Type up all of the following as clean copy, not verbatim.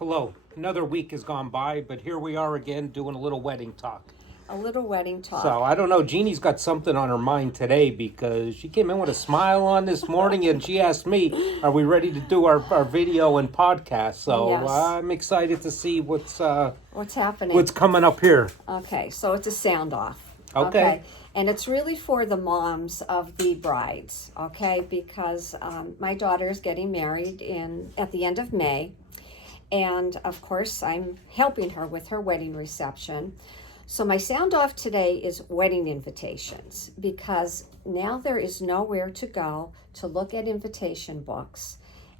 Hello. Another week has gone by, but here we are again doing a little wedding talk. A little wedding talk. So I don't know, Jeannie's got something on her mind today because she came in with a smile on this morning and she asked me, are we ready to do our video and podcast? So Yes. I'm excited to see what's happening? what's coming up here. Okay, so it's a sound off. Okay. And it's really for the moms of the brides, okay? Because my daughter is getting married at the end of May. And of course, I'm helping her with her wedding reception. So my sound off today is wedding invitations, because now there is nowhere to go to look at invitation books,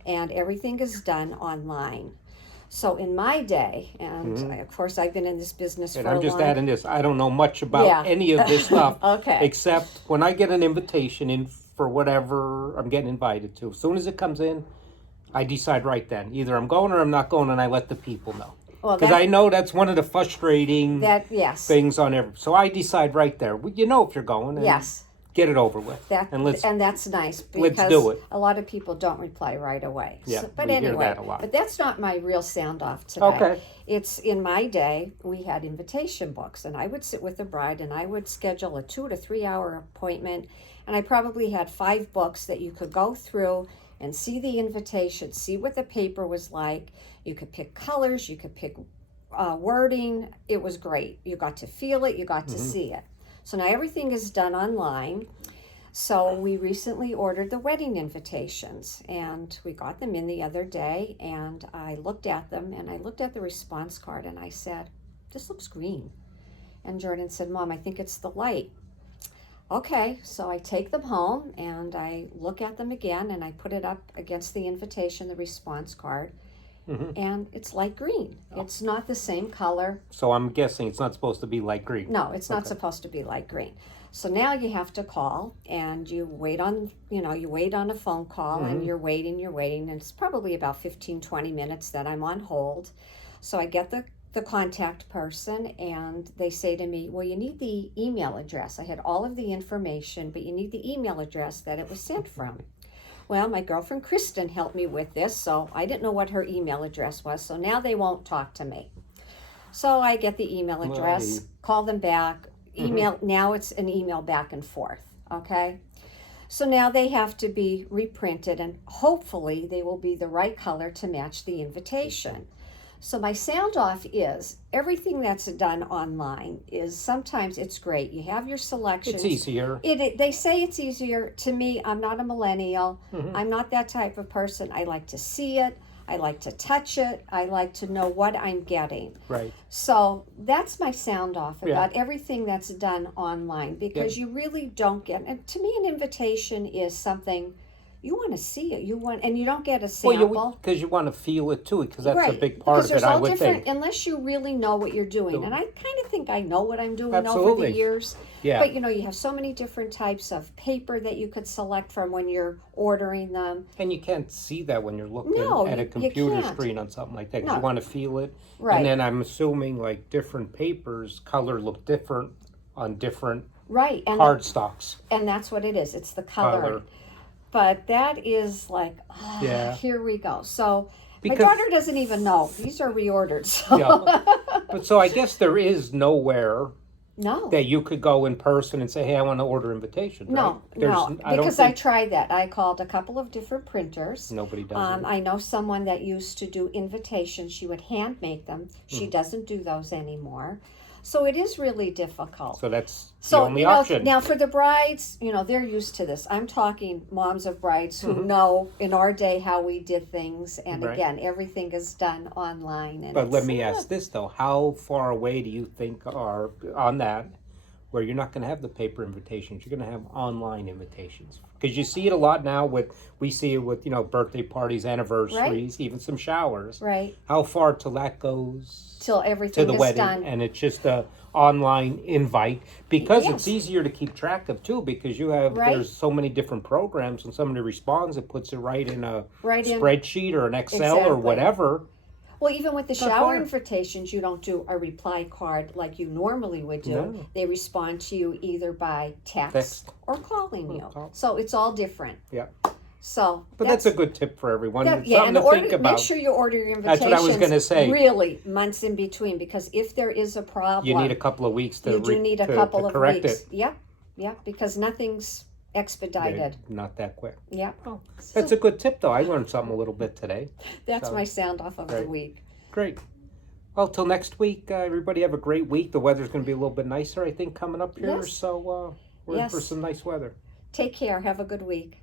and everything is done online. So in my day, and of course I've been in this business And for a I'm just long adding this. I don't know much about any of this stuff. Okay. Except when I get an invitation in for whatever I'm getting invited to. As soon as it comes in, I decide right then. Either I'm going or I'm not going, and I let the people know. Well, Because I know that's one of the frustrating yes. things on every. So I decide right there. You know if you're going. And Yes. Get it over with. And that's nice, let's because do it. a lot of people don't reply right away. Yeah, But we anyway, hear that a lot. But that's not my real sound off today. Okay. It's in my day, we had invitation books, and I would sit with the bride and I would schedule a 2 to 3 hour appointment, and I probably had 5 books that you could go through and see the invitation, see what the paper was like. You could pick colors, you could pick wording. It was great. You got to feel it, you got to see it. So now everything is done online. So we recently ordered the wedding invitations, and we got them in the other day, and I looked at them, and I looked at the response card, and I said, this looks green. And Jordan said, Mom, I think it's the light. Okay, so I take them home and I look at them again, and I put it up against the invitation, the response card, and it's light green. It's not the same color. So I'm guessing it's not supposed to be light green. No, it's not supposed to be light green. So now you have to call, and you wait on a phone call, and you're waiting, and it's probably about 15-20 minutes that I'm on hold. So I get the contact person, and they say to me, well, you need the email address. I had all of the information, but you need the email address that it was sent from. Well, my girlfriend Kristen helped me with this, so I didn't know what her email address was, so now they won't talk to me. So I get the email address, call them back, email, now it's an email back and forth, okay? So now they have to be reprinted, and hopefully they will be the right color to match the invitation. So my sound off is everything that's done online is sometimes it's great. You have your selections. It's easier. They say it's easier. To me, I'm not a millennial. I'm not that type of person. I like to see it. I like to touch it. I like to know what I'm getting. Right. So that's my sound off about everything that's done online, because you really don't get. And to me, an invitation is something. You want to see it. And you don't get a sample. Well, because you want to feel it too, because that's a big part of it, I would think. Unless you really know what you're doing. And I kind of think I know what I'm doing Absolutely. over the years. Yeah. But you have so many different types of paper that you could select from when you're ordering them. And you can't see that when you're looking at a you computer can't. screen on something like that. 'Cause No. you want to feel it. Right. And then I'm assuming like different papers, color look different on different Right. And cardstocks. And that's what it is. It's the color. But that is like, here we go. So my daughter doesn't even know. These are reordered. So. But so I guess there is nowhere that you could go in person and say, hey, I want to order invitations. No, right? Because I tried that. I called a couple of different printers. Nobody does it. I know someone that used to do invitations. She would hand make them. She doesn't do those anymore. So it is really difficult. So that's the only option. Now for the brides, they're used to this. I'm talking moms of brides who know in our day how we did things. And again, everything is done online. But let me ask this, though. How far away do you think are on that where you're not going to have the paper invitations? You're going to have online invitations. Because you see it a lot now we see it with, birthday parties, anniversaries, even some showers. Right. How far till that goes? Till everything to the is wedding, done. And it's just a online invite, because it's easier to keep track of too, because there's so many different programs, and somebody responds, it puts it right in a spreadsheet or an Excel or whatever. Well, even with the shower invitations, you don't do a reply card like you normally would do. No. They respond to you either by text or calling you. So it's all different. Yeah. So, But that's a good tip for everyone. yeah, Something and to think about. make sure you order your That's invitations. what I was going to say. Really, months in between, because if there is a problem, You need a couple of weeks to you do need a couple of correct weeks. it. Yep, because nothing's expedited. Not that quick. Yep. Oh, that's a good tip, though. I learned something a little bit today. That's So, my sound off of the week. Great. Well, till next week, everybody have a great week. The weather's going to be a little bit nicer, I think, coming up here. Yes. So we're in for some nice weather. Take care. Have a good week.